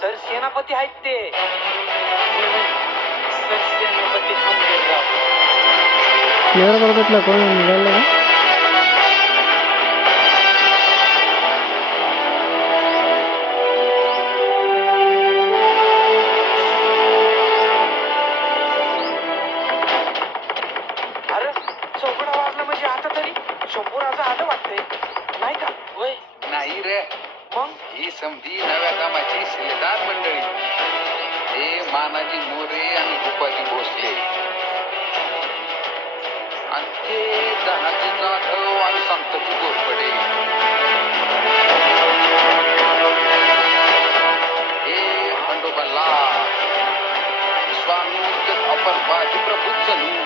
सरसेनापती आहेत ते. सरसेनापती खंडेराव. एवढं बघितलं कोण निघालं का? अरे चौघडा वाजला म्हणजे आता तरी शंभूराचं आलं वाटतंय नाही का? होय. नाही रे, मग ही समधी नव्या कामाची शिलेदार मंडळी. हे मानाजी मोरे आणि गोपाजी भोसले आणि ते धनाजी जाधव आणि संतजी गोरपडे. हे खंडोबा लाल, स्वामी अपर बाजी प्रभू चलू